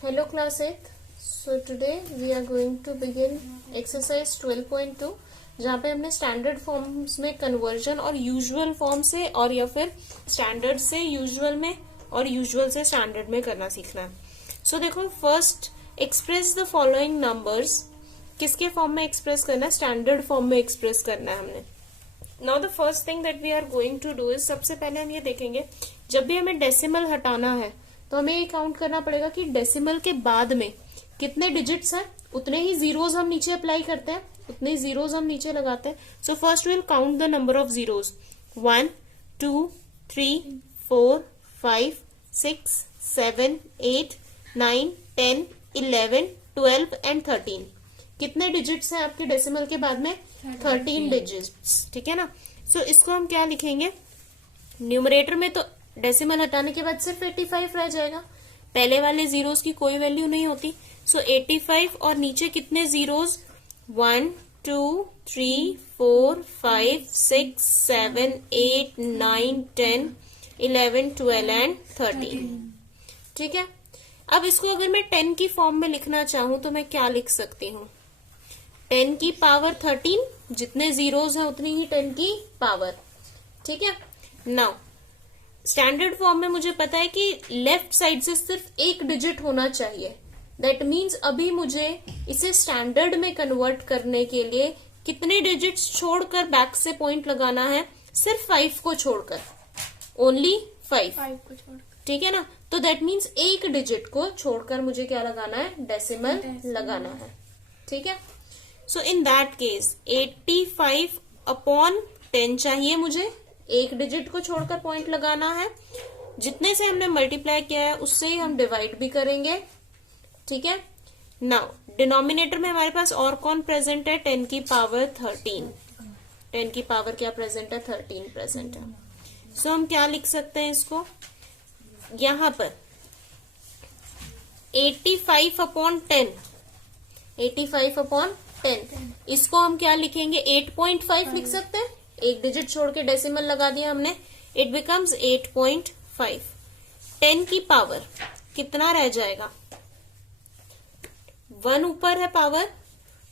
Hello class 8th. So today we are going to begin exercise 12.2 जहाँ पे हमने standard forms में conversion और यूजुअल फॉर्म से और या फिर स्टैंडर्ड से यूजुअल में और यूजुअल से स्टैंडर्ड में करना सीखना है. सो देखो first express the following numbers. किसके फॉर्म में एक्सप्रेस करना है? स्टैंडर्ड फॉर्म में एक्सप्रेस करना है हमने. Now the first thing that we are going to do is, सबसे पहले हम ये देखेंगे जब भी हमें डेसिमल हटाना है तो हमें ये काउंट करना पड़ेगा कि डेसिमल के बाद में कितने डिजिट्स हैं, उतने ही जीरोज हम नीचे अप्लाई करते हैं, उतने ही जीरोज हम नीचे लगाते हैं. So first will count the number of zeros. 1 2 3 4 5 6 7 8 9 10 11 12 and 13. कितने डिजिट्स हैं आपके डेसिमल के बाद में? 13 डिजिट्स. ठीक है ना. सो इसको हम क्या लिखेंगे? न्यूमरेटर में तो डेसिमल हटाने के बाद सिर्फ 85 रह जाएगा. पहले वाले जीरोस की कोई वैल्यू नहीं होती. सो 85 और नीचे कितने जीरोस? 1 2 3 4 5 6 7 8 9 10 11 12 एंड 13. ठीक है. अब इसको अगर मैं 10 की फॉर्म में लिखना चाहूं तो मैं क्या लिख सकती हूँ? 10 की पावर 13. जितने जीरोस हैं उतनी ही 10 की पावर. ठीक है. नाउ स्टैंडर्ड फॉर्म में मुझे पता है कि लेफ्ट साइड से सिर्फ एक डिजिट होना चाहिए. दैट मीन्स अभी मुझे इसे स्टैंडर्ड में कन्वर्ट करने के लिए कितने डिजिट्स छोड़कर बैक से पॉइंट लगाना है? सिर्फ 5 को छोड़कर. ओनली 5 को छोड़. ठीक है ना. तो दैट मीन्स एक डिजिट को छोड़कर मुझे क्या लगाना है? डेसिमल लगाना है. ठीक है. सो इन दैट केस 85 अपॉन 10 चाहिए मुझे. एक डिजिट को छोड़कर पॉइंट लगाना है. जितने से हमने मल्टीप्लाई किया है उससे ही हम डिवाइड भी करेंगे. ठीक है. नाउ डिनोमिनेटर में हमारे पास और कौन प्रेजेंट है? 10 की पावर 13. 10 की पावर क्या प्रेजेंट है? 13 प्रेजेंट है. सो हम क्या लिख सकते हैं इसको? यहां पर 85 अपॉन 10. 85 अपॉन 10. इसको हम क्या लिखेंगे? 8.5 लिख सकते हैं. एक डिजिट छोड़ के डेसिमल लगा दिया हमने. It becomes 8.5. 10 की पावर कितना रह जाएगा? 1 ऊपर है पावर.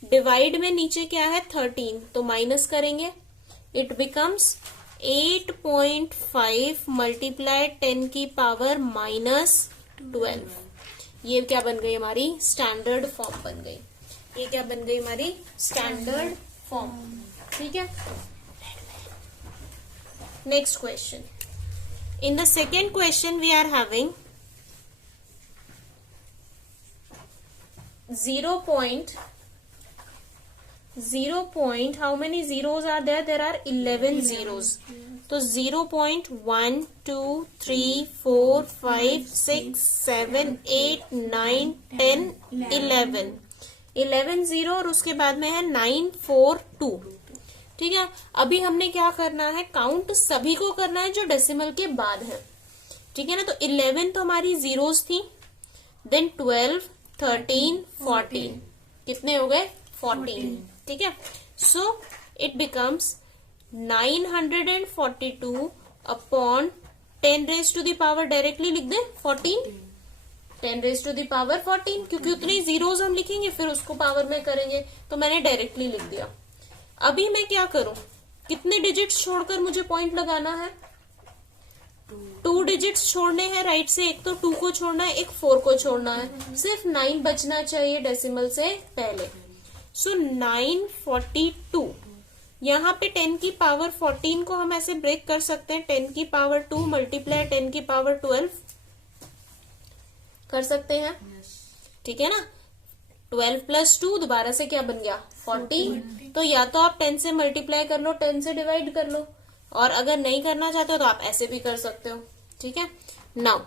डिवाइड में नीचे क्या है? 13. तो माइनस करेंगे. इट बिकम्स 8.5 मल्टीप्लाई 10 की पावर -12. ये क्या बन गई? हमारी स्टैंडर्ड फॉर्म बन गई. ये क्या बन गई? हमारी स्टैंडर्ड फॉर्म. ठीक है. Next question. In the second question we are having 0 point how many zeros are there? There are 11 zeros. तो 0.1 2 3 4 5 6 7 8 9 10 11. 11 जीरो और उसके बाद में है 9 4 2. ठीक है. अभी हमने क्या करना है? काउंट सभी को करना है जो डेसिमल के बाद है. ठीक है ना. तो 11 तो हमारी जीरोस थी. देन 12 13 14. कितने हो गए? 14. ठीक है. So it becomes 942 upon 10 raise to the power. Directly लिख दे 14. 10 रेज टू द पावर 14 क्योंकि उतनी जीरोस हम लिखेंगे फिर उसको पावर में करेंगे. तो मैंने डायरेक्टली लिख दिया. अभी मैं क्या करूं? कितने डिजिट्स छोड़कर मुझे पॉइंट लगाना है? 2 डिजिट्स छोड़ने हैं राइट से. एक तो 2 को छोड़ना है, एक 4 को छोड़ना है. सिर्फ 9 बचना चाहिए डेसिमल से पहले. सो 942. यहाँ पे 10 की पावर 14 को हम ऐसे ब्रेक कर सकते हैं. 10 की पावर 2 मल्टीप्लाई 10 की पावर 12 कर सकते हैं. ठीक है ना. 12 प्लस 2 दोबारा से क्या बन गया? 40. तो या तो आप 10 से मल्टीप्लाई कर लो, 10 से डिवाइड कर लो, और अगर नहीं करना चाहते हो तो आप ऐसे भी कर सकते हो. ठीक है. Now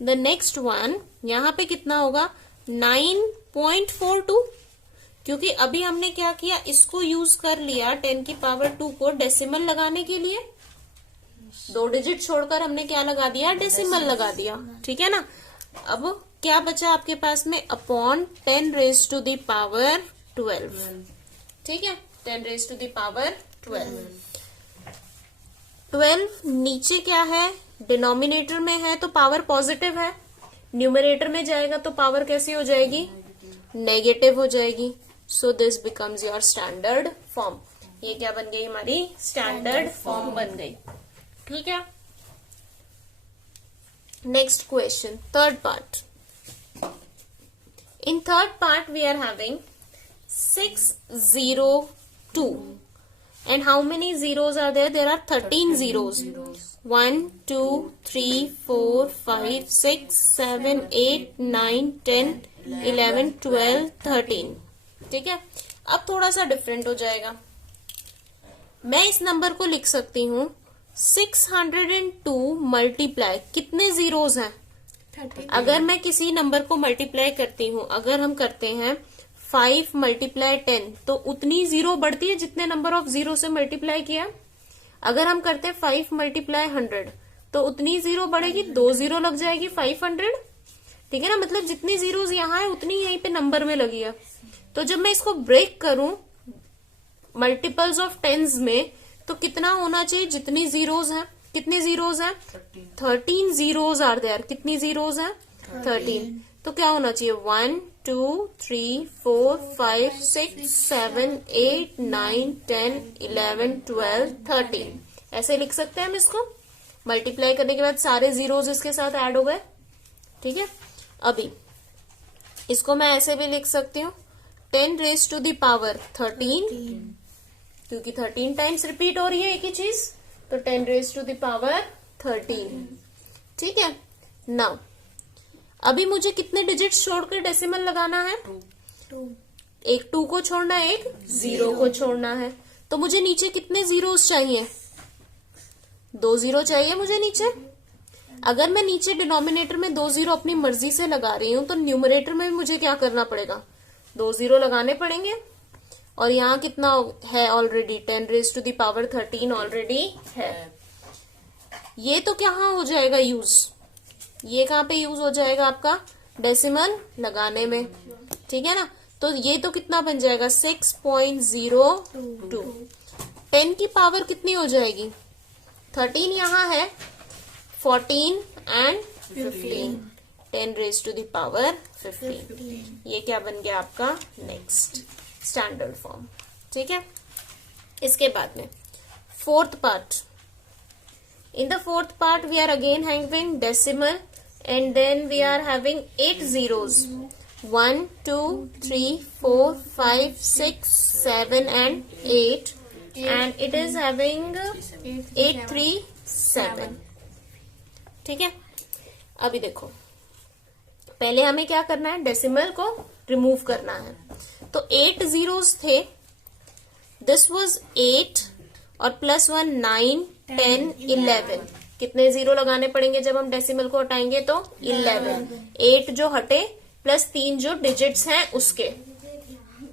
the next one. यहां पे कितना होगा? 9.42. क्योंकि अभी हमने क्या किया? इसको यूज कर लिया 10 की पावर 2 को डेसिमल लगाने के लिए. 2 डिजिट छोड़कर हमने क्या लगा दिया? डेसिमल लगा दिया. ठीक है ना. अब क्या बचा आपके पास में? Upon 10 raise to the power 12. ठीक है. 10 रेज टू द पावर 12. 12 नीचे क्या है? डिनोमिनेटर में है तो पावर पॉजिटिव है. न्यूमरेटर में जाएगा तो पावर कैसी हो जाएगी, नेगेटिव हो जाएगी. So this becomes your standard form. ये क्या बन गई, हमारी स्टैंडर्ड फॉर्म बन गई. ठीक है. Next question, third part. In third part we are having 602 and how many zeros are there? There are 13 zeros. 1 2 3 4 5 6 7 8 9 10 11 12 13. ठीक है. अब थोड़ा सा डिफरेंट हो जाएगा. मैं इस नंबर को लिख सकती हूँ 602 मल्टीप्लाई, कितने जीरोस हैं, अगर मैं किसी नंबर को मल्टीप्लाई करती हूँ, अगर हम करते हैं 5 मल्टीप्लाई 10 तो उतनी जीरो बढ़ती है जितने नंबर ऑफ जीरो से मल्टीप्लाई किया. अगर हम करते हैं 5 मल्टीप्लाई 100 तो उतनी जीरो बढ़ेगी, 2 जीरो लग जाएगी 500. ठीक है ना, मतलब जितनी जीरोस यहाँ है उतनी यहीं पे नंबर में लगी है. तो जब मैं इसको ब्रेक करूं मल्टीपल्स ऑफ टेंस में तो कितना होना चाहिए, जितनी जीरोस हैं. कितनी जीरोस हैं, 13 जीरोस आर देयर. कितनी जीरोस हैं, 13. तो क्या होना चाहिए, 1 2 3 4 5 6 7 8 9 10 11 12 13. ऐसे लिख सकते हैं हम इसको. मल्टीप्लाई करने के बाद सारे जीरोस इसके साथ ऐड हो गए. ठीक है. अभी इसको मैं ऐसे भी लिख सकती हूँ 10 रेज टू द पावर 13, क्योंकि 13 टाइम्स रिपीट हो रही है एक ही चीज, तो 10 रेज टू द पावर 13. ठीक है. नाउ अभी मुझे कितने डिजिट्स छोड़कर डेसिमल लगाना है, 2. एक 2 को छोड़ना है, एक 0 को छोड़ना है. तो मुझे नीचे कितने जीरोस चाहिए, 2 जीरो चाहिए मुझे नीचे. अगर मैं नीचे डिनोमिनेटर में 2 जीरो अपनी मर्जी से लगा रही हूं तो न्यूमरेटर में भी मुझे क्या करना पड़ेगा, 2 जीरो लगाने पड़ेंगे. और यहाँ कितना है already, 10 raise to the power 13 already है. ये तो कहाँ हो जाएगा यूज, ये कहाँ पे यूज हो जाएगा आपका, डेसिमल लगाने में. ठीक है ना. तो ये तो कितना बन जाएगा 6.02. 10 की पावर कितनी हो जाएगी, 13 यहाँ है, 14 and 15. 10 raise to the power 15. ये क्या बन गया आपका नेक्स्ट स्टैंडर्ड फॉर्म. ठीक है. इसके बाद में fourth part. In the fourth part we are again having decimal and then we are having 8 zeros. 1 2 3 4 5 6 7 and 8 and it is having 8 3 7. ठीक है. अभी देखो पहले हमें क्या करना है, डेसिमल को रिमूव करना है. तो 8 जीरोस थे, दिस वाज 8 और प्लस 1 9 10 11. कितने जीरो लगाने पड़ेंगे जब हम डेसिमल को हटाएंगे, तो 11. 8 जो हटे प्लस 3 जो डिजिट्स हैं उसके.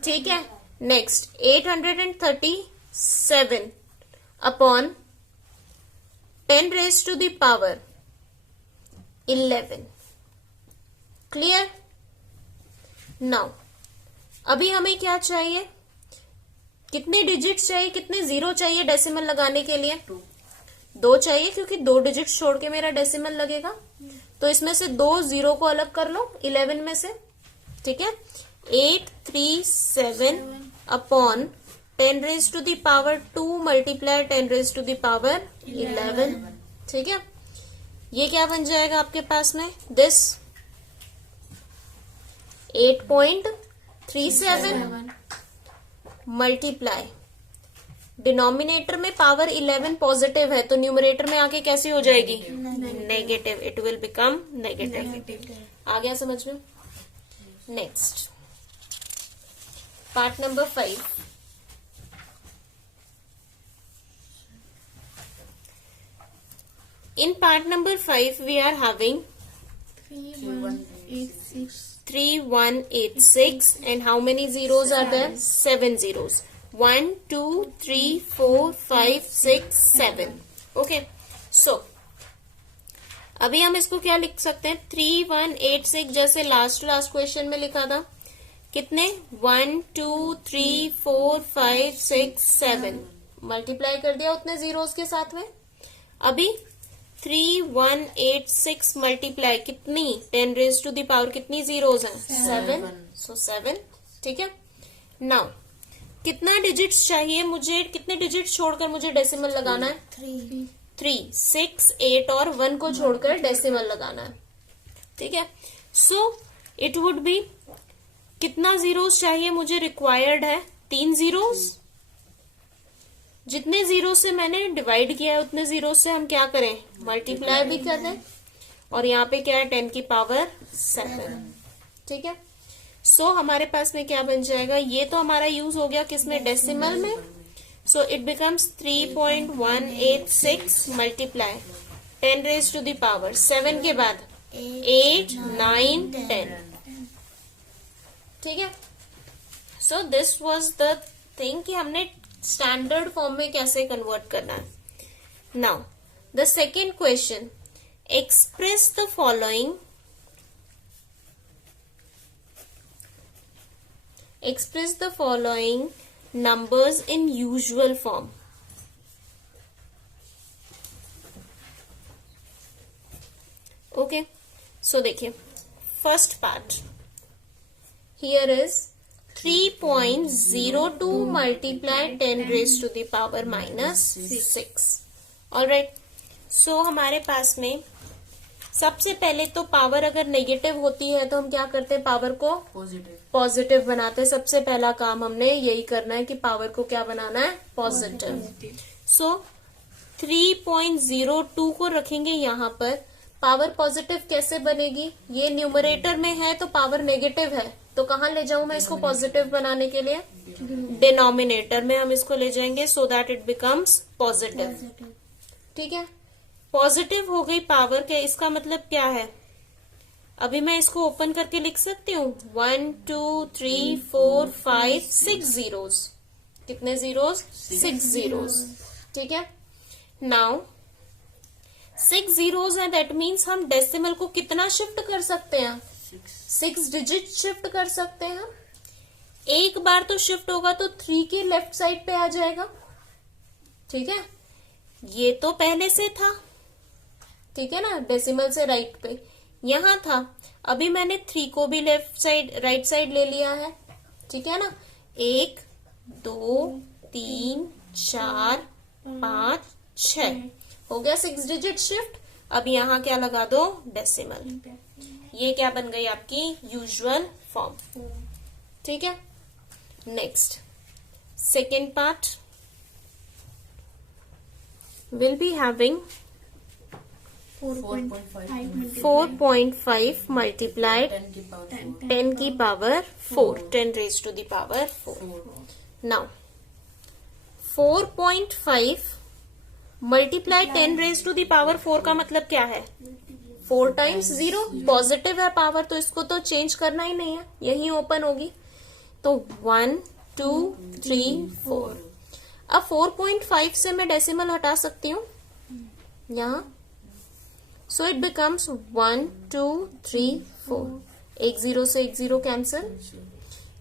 ठीक है. Next 837 upon 10 raise to the power 11. Clear. Now अभी हमें क्या चाहिए, कितने डिजिट्स चाहिए, कितने जीरो चाहिए डेसिमल लगाने के लिए, 2 चाहिए, क्योंकि 2 डिजिट्स छोड़ के मेरा डेसिमल लगेगा. तो इसमें से 2 जीरो को अलग कर लो 11 में से. ठीक है. 837 upon 10 raise to the power 2 multiply 10 raise to the power 11. ठीक है. ये क्या बन जाएगा आपके पास में, दिस 8.37 मल्टीप्लाई, डिनोमिनेटर में पावर 11 पॉजिटिव है तो न्यूमरेटर में आके कैसी हो जाएगी, negative. It will become negative. आ गया समझ में. Next part number 5. In part number 5 we are having 3186 and how many zeros are there, 7 zeros. 1 2 3 4 5 6 7. Okay. So अभी हम इसको क्या लिख सकते हैं, 3186 जैसे लास्ट क्वेश्चन में लिखा था. कितने, 1 2 3 4 5 6 7 मल्टीप्लाई कर दिया उतने जीरोस के साथ में. अभी 3186 मल्टीप्लाई कितनी 10 रेज टू द पावर कितनी जीरोज हैं 7 सो 7 ठीक है। नाउ कितना डिजिट्स चाहिए मुझे, कितने डिजिट्स छोड़कर मुझे डेसिमल लगाना है 3 6 8 और 1 को छोड़कर डेसिमल लगाना है ठीक है। सो इट वुड बी कितना जीरोस चाहिए मुझे, रिक्वायर्ड है 3 जीरोस। जितने जीरो से मैंने डिवाइड किया है उतने जीरो से हम क्या करें मल्टीप्लाई भी कर दें, और यहाँ पे क्या है 10 की पावर 7 ठीक है। सो हमारे पास में क्या बन जाएगा, ये तो हमारा यूज हो गया किसमें डेसिमल में। So it becomes 3.186 multiply 10 raise to the power 7 के बाद 8 9 10 ठीक है। So this was the thing कि हमने स्टैंडर्ड फॉर्म में कैसे कन्वर्ट करना है। Now the second question, express the following, express the following numbers in usual form. Okay, so देखिए first part here is 3.02 multiply 10 raised to the power minus 6. Alright, so हमारे पास में सबसे पहले तो पावर अगर नेगेटिव होती है तो हम क्या करते हैं, पावर को पॉजिटिव बनाते हैं। सबसे पहला काम हमने यही करना है कि पावर को क्या बनाना है, पॉजिटिव। सो 3.02 को रखेंगे यहाँ पर। पावर पॉजिटिव कैसे बनेगी, ये न्यूमरेटर में है तो पावर नेगेटिव है, तो कहाँ ले जाऊं मैं इसको पॉजिटिव बनाने के लिए, डिनोमिनेटर में हम इसको ले जाएंगे so that it becomes positive ठीक है। पॉजिटिव हो गई पावर के, इसका मतलब क्या है, अभी मैं इसको ओपन करके लिख सकती हूँ 1 2 3 4 5 6 जीरोस। कितने जीरोस, 6 जीरोस ठीक है। नाउ 6 जीरोस है, दैट मीन्स हम डेसिमल को कितना शिफ्ट कर सकते हैं, 6 डिजिट शिफ्ट कर सकते हैं। एक बार तो शिफ्ट होगा तो 3 के लेफ्ट साइड पे आ जाएगा ठीक है। ये तो पहले से था ठीक है ना, डेसिमल से राइट पे यहां था। अभी मैंने 3 को भी लेफ्ट साइड राइट साइड ले लिया है ठीक है ना। 1 2 3 4 5 6 हो गया 6 डिजिट शिफ्ट। अब यहाँ क्या लगा दो, डेसिमल। ये क्या बन गई आपकी यूजुअल फॉर्म ठीक है। Next second part will be having 4.5 multiplied 10 की power 4 10 raised to the power 4. Now 4.5 multiplied 10 raised to the power 4 का मतलब क्या है, 4 टाइम्स 0। पॉजिटिव है पावर तो इसको तो चेंज करना ही नहीं है, यही ओपन होगी। तो 1 2 3 4। अब 4.5 से मैं डेसिमल हटा सकती हूँ यहाँ, सो इट बिकम्स 1 2 3 4। एक जीरो से एक जीरो कैंसिल,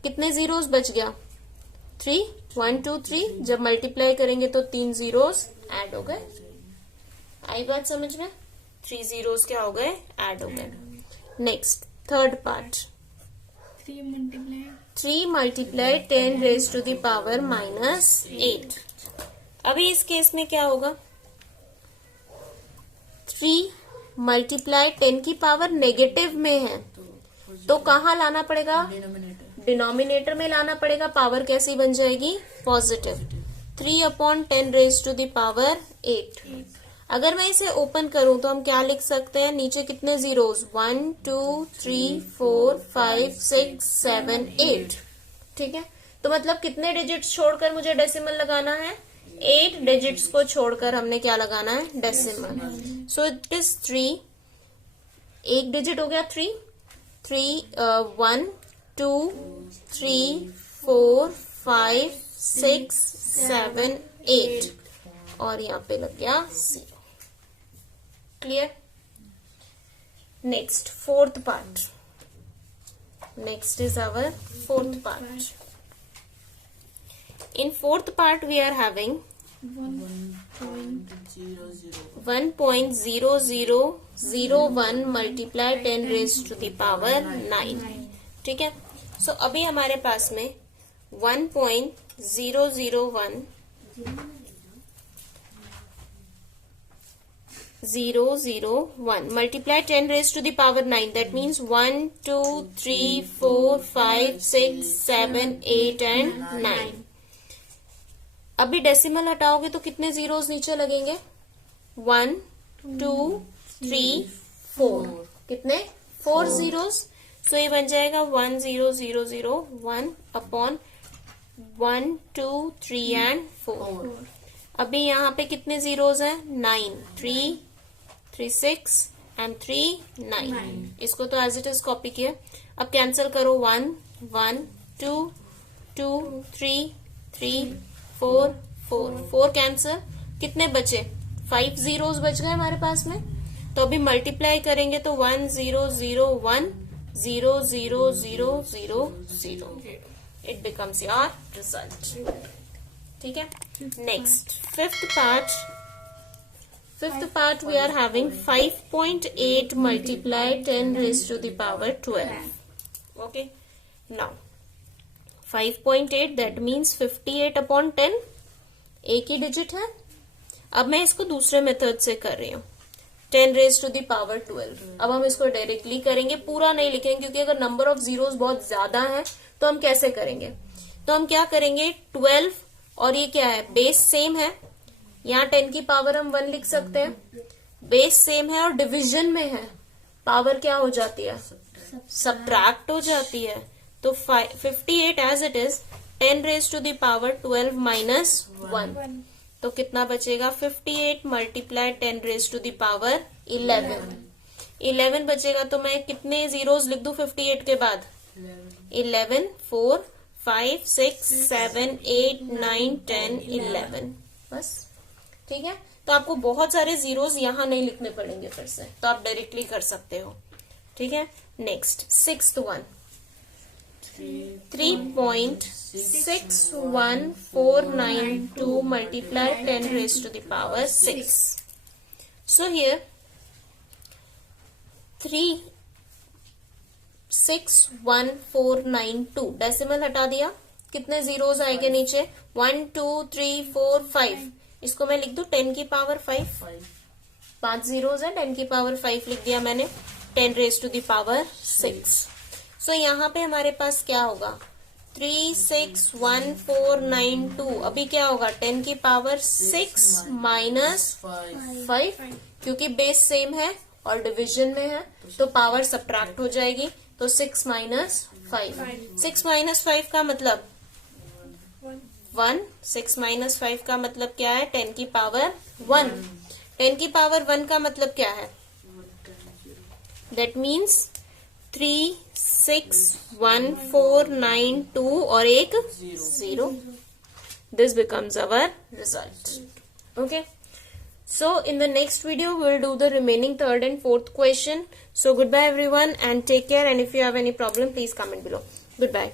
कितने जीरोस बच गया 3 1 2 3। जब मल्टीप्लाई करेंगे तो 3 जीरोस ऐड हो गए। आई बात समझ में, 3 जीरोस क्या हो गए, ऐड हो गए। Next third part 3 multiply 10 raise to the power minus 8। अभी इस केस में क्या होगा, 3 मल्टीप्लाई 10 की पावर नेगेटिव में है तो कहाँ लाना पड़ेगा, डिनोमिनेटर में लाना पड़ेगा। पावर कैसी बन जाएगी, positive. 3/10 raise to the power 8। अगर मैं इसे ओपन करूं तो हम क्या लिख सकते हैं, नीचे कितने जीरोस 1 2 3 4 5 6 7 8 ठीक है। तो मतलब कितने डिजिट्स छोड़कर मुझे डेसिमल लगाना है, 8 डिजिट्स को छोड़कर हमने क्या लगाना है, डेसिमल। सो इट इज 3, एक डिजिट हो गया 3 1 2 3 4 5 6 7 8 और यहाँ पे लग गया 0। Clear. Next fourth part, next is our fourth part. In fourth part we are having 1.0001 multiply 10 raise to the power 9। ठीक है, सो अभी हमारे पास में 1.001001 multiply 10 raised to the power 9, that means 1 2 3 4 5 6 7 8 and 9। अभी डेसिमल हटाओगे तो कितने जीरोस नीचे लगेंगे? 1 2 3 4, कितने? 4 जीरोस। सो ये बन जाएगा 10001 अपॉन 1 2 3 एंड 4। अभी यहाँ पे कितने जीरोस हैं? 9, 3 6 एंड 3 9। इसको तो एज इट इज कॉपी किया। अब कैंसिल करो, 1 1 2 2 3 3 4 4 कैंसिल, कितने बचे? 5 जीरोस बच गए हमारे पास में। तो अभी मल्टीप्लाई करेंगे तो 1001 00000 इट बिकम्स योर रिजल्ट। ठीक है, next fifth part we are having 5.8 multiply 10 raised to the power 12. Okay, now 5.8 that means 58 upon 10, एक ही डिजिट है। अब मैं इसको दूसरे मेथड से कर रही हूँ, 10 raised to the power 12। अब हम इसको डायरेक्टली करेंगे, पूरा नहीं लिखेंगे क्योंकि अगर नंबर ऑफ जीरोस बहुत ज्यादा है तो हम कैसे करेंगे? तो हम क्या करेंगे, 12 और ये क्या है? बेस सेम है, यहाँ 10 की पावर हम 1 लिख सकते हैं, बेस सेम है और डिवीजन में है, पावर क्या हो जाती है? सब्ट्रैक्ट हो जाती है। तो 58 as it is 10 raise to the power 12 minus 1, तो कितना बचेगा? 58 multiply 10 raise to the power 11 बचेगा। तो मैं कितने जीरोस लिख दूं 58 के बाद? 11 4 5 6 7 8 9 10 11, बस। ठीक है, तो आपको बहुत सारे जीरोस यहाँ नहीं लिखने पड़ेंगे फिर से, तो आप डायरेक्टली कर सकते हो। ठीक है, next sixth one, 3.61492 multiply 10 raised to the power 6. So here 3.61492 decimal हटा दिया, कितने जीरोस आएंगे नीचे? 1 2 3 4 5। इसको मैं लिख दूं 10 की पावर 5, 5 जीरोस है, 10 की पावर 5 लिख दिया मैंने, 10 रेज टू द पावर 6। सो यहाँ पे हमारे पास क्या होगा? 3.61492। अभी क्या होगा? 10 की पावर 6 माइनस 5, क्योंकि बेस सेम है और डिवीजन में है तो पावर सब्ट्रैक्ट हो जाएगी। तो 6 माइनस 5, 6 माइनस 5 का मतलब 1, 6 माइनस 5 का मतलब क्या है? 10 की पावर 1। 10 की पावर 1 का मतलब क्या है? दैट मीन्स 3.61492 और एक 0। This becomes our result. Okay, so in the next video we will do the remaining third and fourth question. So goodbye everyone and take care, and if you have any problem please comment below. Goodbye.